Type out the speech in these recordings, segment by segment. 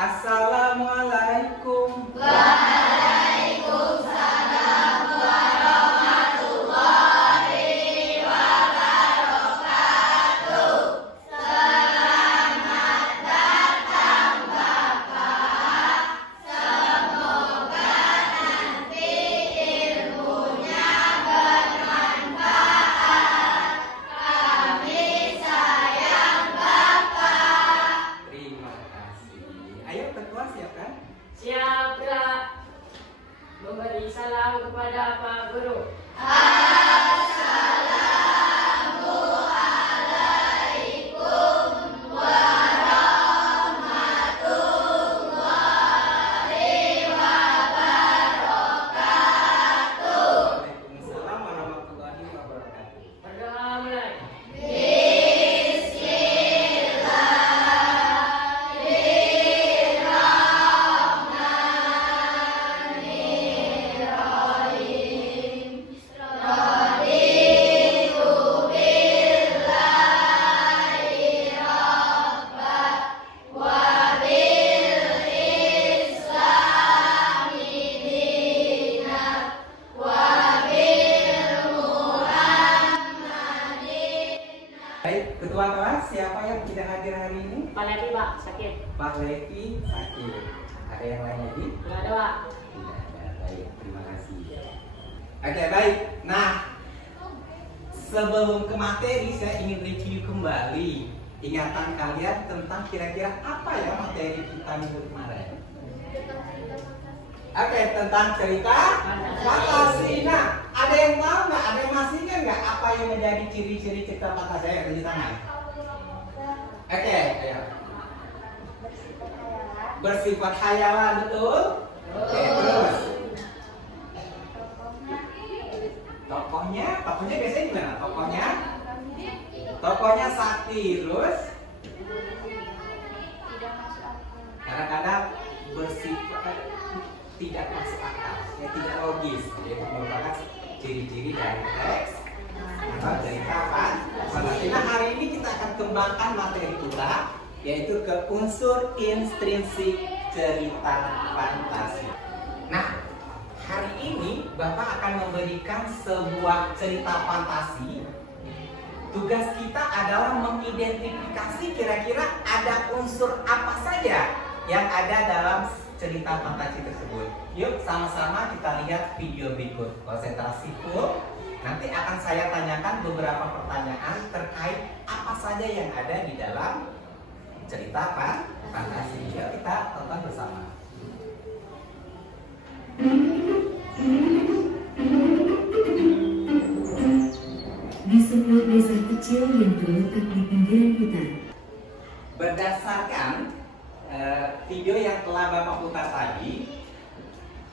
Assalamualaikum. Waalaikumsalam warahmatullahi wabarakatuh. Selamat datang Bapak. Semoga nanti ilmunya bermanfaat. Kami sayang Bapak. Terima kasih. Ayo ketua siapkan. Siap, Kak. Memberi salam kepada Pak Guru. Assalamualaikum warahmatullahi wabarakatuh. Waalaikumsalam warahmatullahi wabarakatuh. Berdoa mulai. Bismillahirrahmanirrahim. Raditu billahi rabban wa bil islami dinan wa bil muhammadin. Baik, ketua kelas siapa yang tidak hadir hari ini? Pak Leti, Pak, sakit. Pak Levi sakit. Ada yang lain lagi? Nggak ada, Pak. Tidak ada. Baik, terima kasih. Oke, baik. Nah, sebelum ke materi saya ingin review kembali ingatan kalian tentang kira-kira apa ya materi kita minggu kemarin. Oke, tentang cerita fantasi. Nah, ada yang tahu nggak? Ada yang masih ingat nggak apa yang menjadi ciri-ciri cerita fantasi? Ayo, tunjuk tangan. Oke, ayo. Bersifat hayalan, betul? Oke, terus tokohnya biasanya gimana? Tokohnya sakti, terus kadang-kadang bersifat tidak masuk akal, ya tidak logis. Jadi merupakan ciri-ciri dari teks atau cerita fantasi. Nah, hari ini kita akan kembangkan materi kita, yaitu ke unsur intrinsik cerita fantasi. Nah, hari ini Bapak akan memberikan sebuah cerita fantasi. Tugas kita adalah mengidentifikasi kira-kira ada unsur apa saja yang ada dalam cerita fantasi tersebut. Yuk sama-sama kita lihat video berikut. Konsentrasi full. Nanti akan saya tanyakan beberapa pertanyaan terkait apa saja yang ada di dalam cerita fantasi. Yuk kita tonton bersama. Di sebuah desa kecil yang terletak di pinggiran hutan. Berdasarkan video yang telah Bapak putar tadi,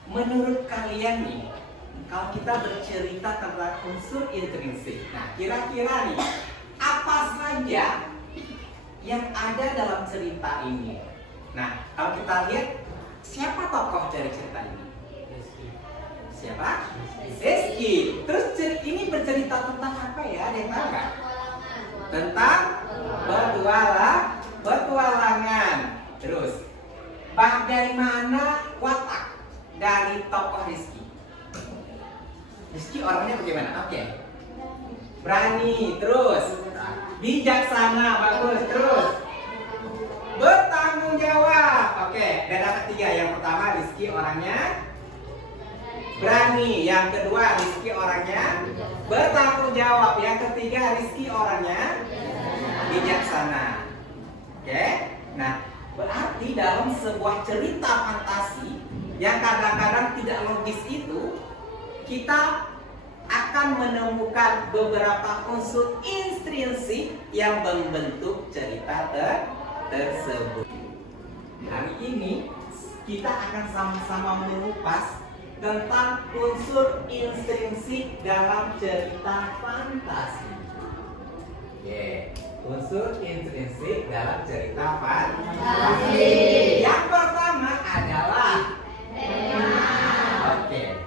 menurut kalian nih, kalau kita bercerita tentang unsur intrinsik, nah kira-kira nih apa saja yang ada dalam cerita ini? Nah, kalau kita lihat siapa tokoh dari cerita ini? Siapa? Rizky. Terus ini bercerita tentang apa ya? Ada yang tahu nggak? Tentang petualangan. Terus bagaimana watak dari tokoh Rizky? Rizky orangnya bagaimana? Oke. Berani, terus bijaksana, bagus, terus bertanggung jawab. Oke, dan yang ketiga, yang pertama Rizky orangnya berani, yang kedua Rizky orangnya bertanggung jawab, yang ketiga Rizky orangnya bijaksana. Oke, nah berarti dalam sebuah cerita fantasi yang kadang-kadang tidak logis itu, kita akan menemukan beberapa unsur intrinsik yang membentuk cerita tersebut. Hari ini kita akan sama-sama mengupas tentang unsur intrinsik dalam cerita fantasi. Unsur intrinsik dalam cerita fantasi. Yang pertama adalah tema. Oke.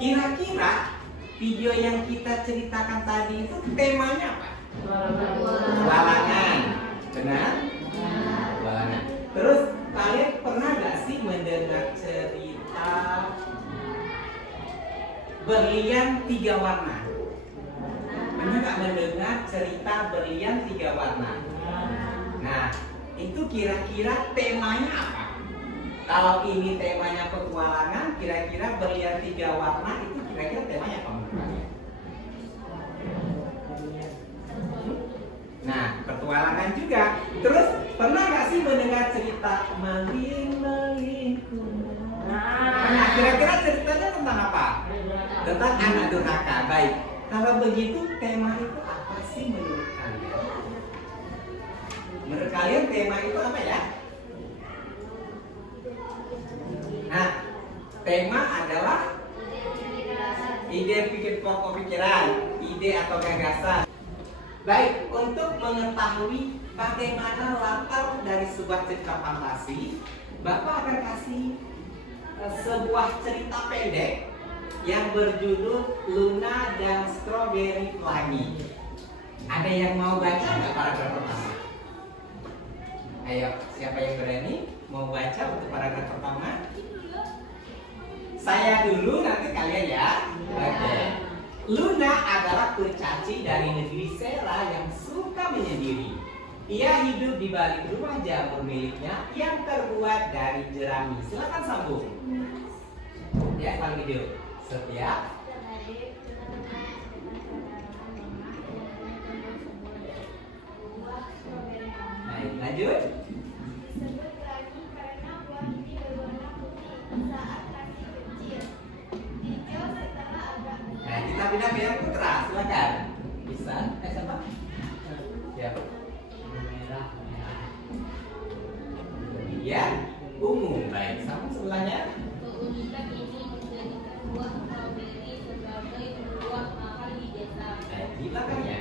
Kira-kira video yang kita ceritakan tadi itu temanya apa? Petualangan. Benar? Petualangan. Terus kalian berlian 3 warna. Pernah nggak mendengar cerita berlian 3 warna? Nah, itu kira-kira temanya apa? Kalau ini temanya petualangan, kira-kira berlian 3 warna itu kira-kira temanya apa menurut kalian? Nah, petualangan juga. Terus pernah nggak sih mendengar cerita Melin-melinku? Nah, kira-kira ceritanya tentang apa? Tentang anak durhaka. Baik. Kalau begitu tema itu apa sih menurut kalian? Menurut kalian tema itu apa ya? Nah, tema adalah ide pokok pikiran, ide atau gagasan. Baik, untuk mengetahui bagaimana latar dari sebuah cerita fantasi, Bapak akan kasih sebuah cerita pendek yang berjudul Luna dan Strawberry Pelangi. Ada yang mau baca nggak paragraf pertama? Ayo, siapa yang berani mau baca untuk paragraf pertama? Saya dulu, nanti kalian ya. Oke. Luna adalah kurcaci dari negeri Sera yang suka menyendiri. Ia hidup di balik rumah jamur miliknya yang terbuat dari jerami. Silakan sambung. Ya, ulang video. Setiap baik, lanjut. Disebut pelangi karena buah ini berwarna putih saat masih kecil. Hijau setelah agak besar. Nah, kita pindah ke yang putra. Silakan. Bisa? Siapa? Siap. Merah. Kemudian ungu. Baik, sambung sebelahnya. Keunikan ini menjadikan buah stroberi sebagai buah mahal di desa. Baik, di belakangnya.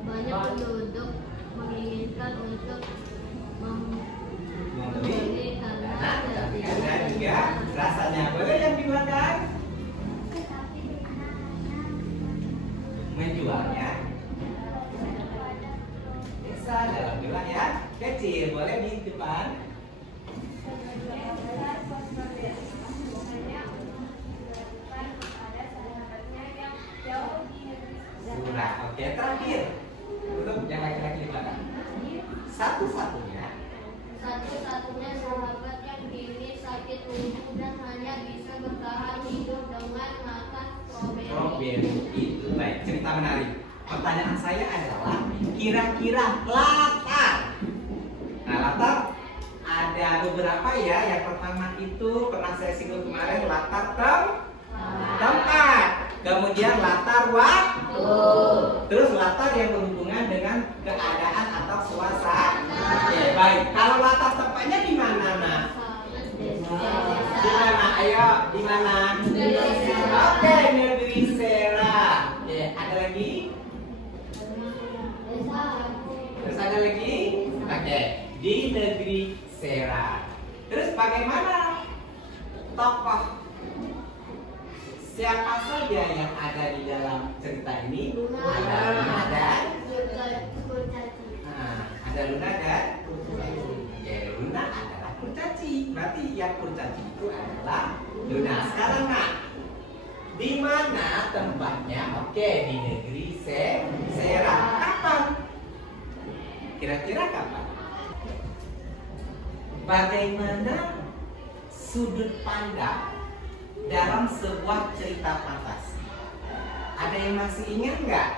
Banyak penduduk menginginkan untuk Membeli karena karena juga rasanya. Boleh yang di belakang? Menjualnya bisa dalam wilayah kecil. Boleh di depan? Surah. Oke, terakhir untuk yang laki-laki di belakang. Satu-satunya Satu-satunya sahabat yang kini sakit lumpuh dan hanya bisa bertahan hidup dengan makan stroberi. strawberry itu. Baik, cerita menarik. Pertanyaan saya adalah kira-kira latar. Nah, latar ada beberapa ya. Yang pertama itu pernah saya singgung kemarin, latar tempat. Kemudian latar waktu. Terus latar yang berhubungan dengan keadaan atau suasana. Oke, baik. Kalau latar tempatnya di mana, Nak? Di mana? Ayo, di mana? Oke, negeri Sera. Oke, ada lagi? Terus ada lagi? Oke, di negeri Sera. Terus bagaimana tokoh? Siapa saja yang ada di dalam cerita ini? Ada Luna dan ada Luna dan Oke, Luna adalah kurcaci. Berarti yang kurcaci itu adalah Luna. Sekarang, Nak, di mana tempatnya? Oke, di negeri Sera. Kapan? Kira-kira kapan? Bagaimana sudut pandang dalam sebuah cerita fantasi? Ada yang masih ingat nggak?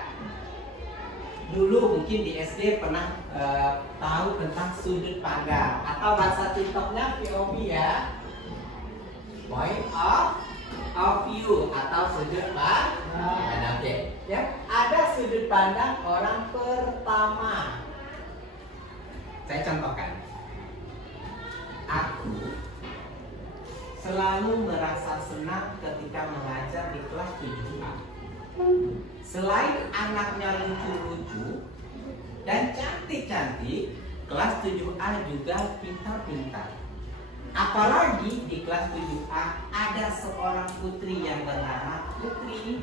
Dulu mungkin di SD pernah tahu tentang sudut pandang atau bahasa TikToknya POV ya, point of view atau sudut pandang. Oke, ya, ada sudut pandang orang pertama. Saya contohkan. Aku selalu merasa senang ketika mengajar di kelas 7A. Selain anaknya lucu-lucu dan cantik-cantik, kelas 7A juga pintar-pintar. Apalagi di kelas 7A ada seorang putri yang bernama Putri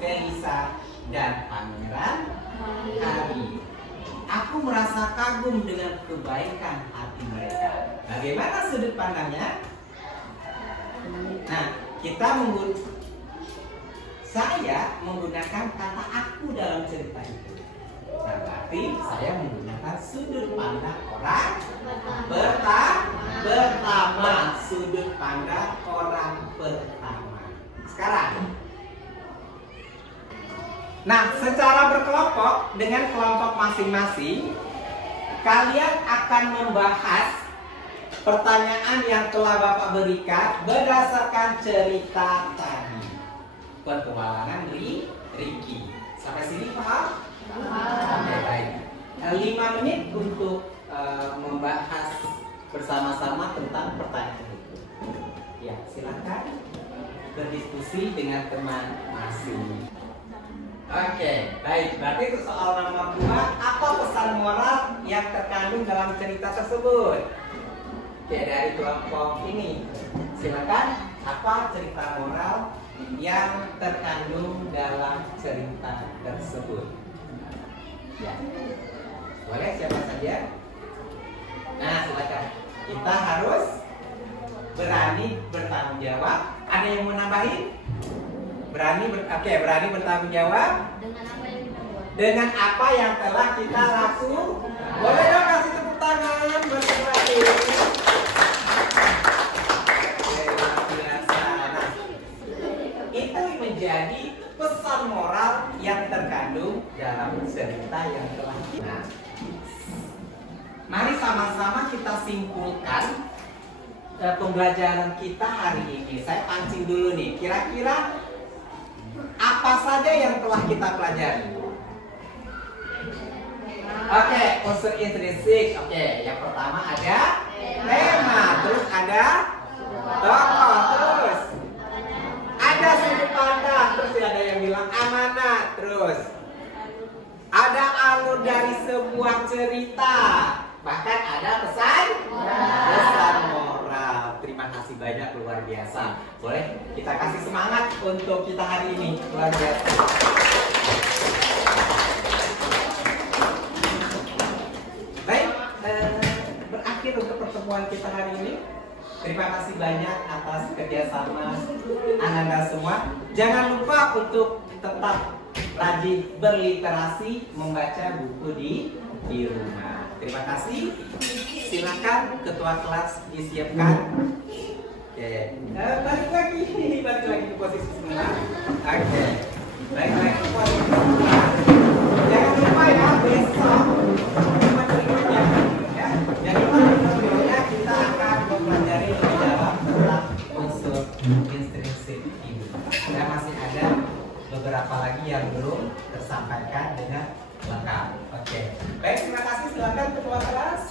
Felisa dan Pangeran Harry. Aku merasa kagum dengan kebaikan hati mereka. Bagaimana sudut pandangnya? Nah, kita saya menggunakan kata aku dalam cerita itu. Nah, berarti saya menggunakan sudut pandang orang pertama. Sudut pandang orang pertama. Sekarang. Nah, secara berkelompok dengan kelompok masing-masing, kalian akan membahas pertanyaan yang telah Bapak berikan berdasarkan cerita tadi. Petualangan Ricky. Sampai sini paham? Oke, baik. 5 menit untuk membahas bersama-sama tentang pertanyaan itu. Ya, silakan berdiskusi dengan teman masing. Oke, baik. Berarti itu soal nomor 2. Apa pesan moral yang terkandung dalam cerita tersebut? Oke, dari kelompok ini, silakan. Apa cerita moral yang terkandung dalam cerita tersebut? Ya, boleh siapa saja? Nah, silakan. Kita harus berani bertanggung jawab. Ada yang mau nambahin? Berani bertanggung jawab. Dengan apa yang telah kita lakukan? Boleh dong kasih tepuk tangan bersama-sama. Itu menjadi pesan moral yang terkandung dalam cerita yang telah kita. Mari sama-sama kita simpulkan pembelajaran kita hari ini. Saya pancing dulu nih. Kira-kira apa saja yang telah kita pelajari? Oke, unsur intrinsik. Oke, yang pertama ada tema, terus ada tokoh, terus ada sudut pandang, terus ada yang bilang amanat, terus ada alur dari sebuah cerita, bahkan ada pesan moral. Terima kasih banyak, luar biasa. Boleh kita kasih semangat untuk kita hari ini, luar biasa. Baik, berakhir untuk pertemuan kita hari ini. Terima kasih banyak atas kerjasama Anda semua. Jangan lupa untuk tetap rajin berliterasi, membaca buku di rumah. Terima kasih. Silakan ketua kelas disiapkan. Oke, balik lagi ke posisi semula. Oke, balik lagi ke posisi semula. Jangan lupa ya, besok materinya, ya. Jadi materinya kita akan mempelajari lebih dalam tentang unsur intrinsik ini. Dan masih ada beberapa lagi yang belum tersampaikan dengan lengkap. Oke, baik, terima kasih. Silakan ketua kelas.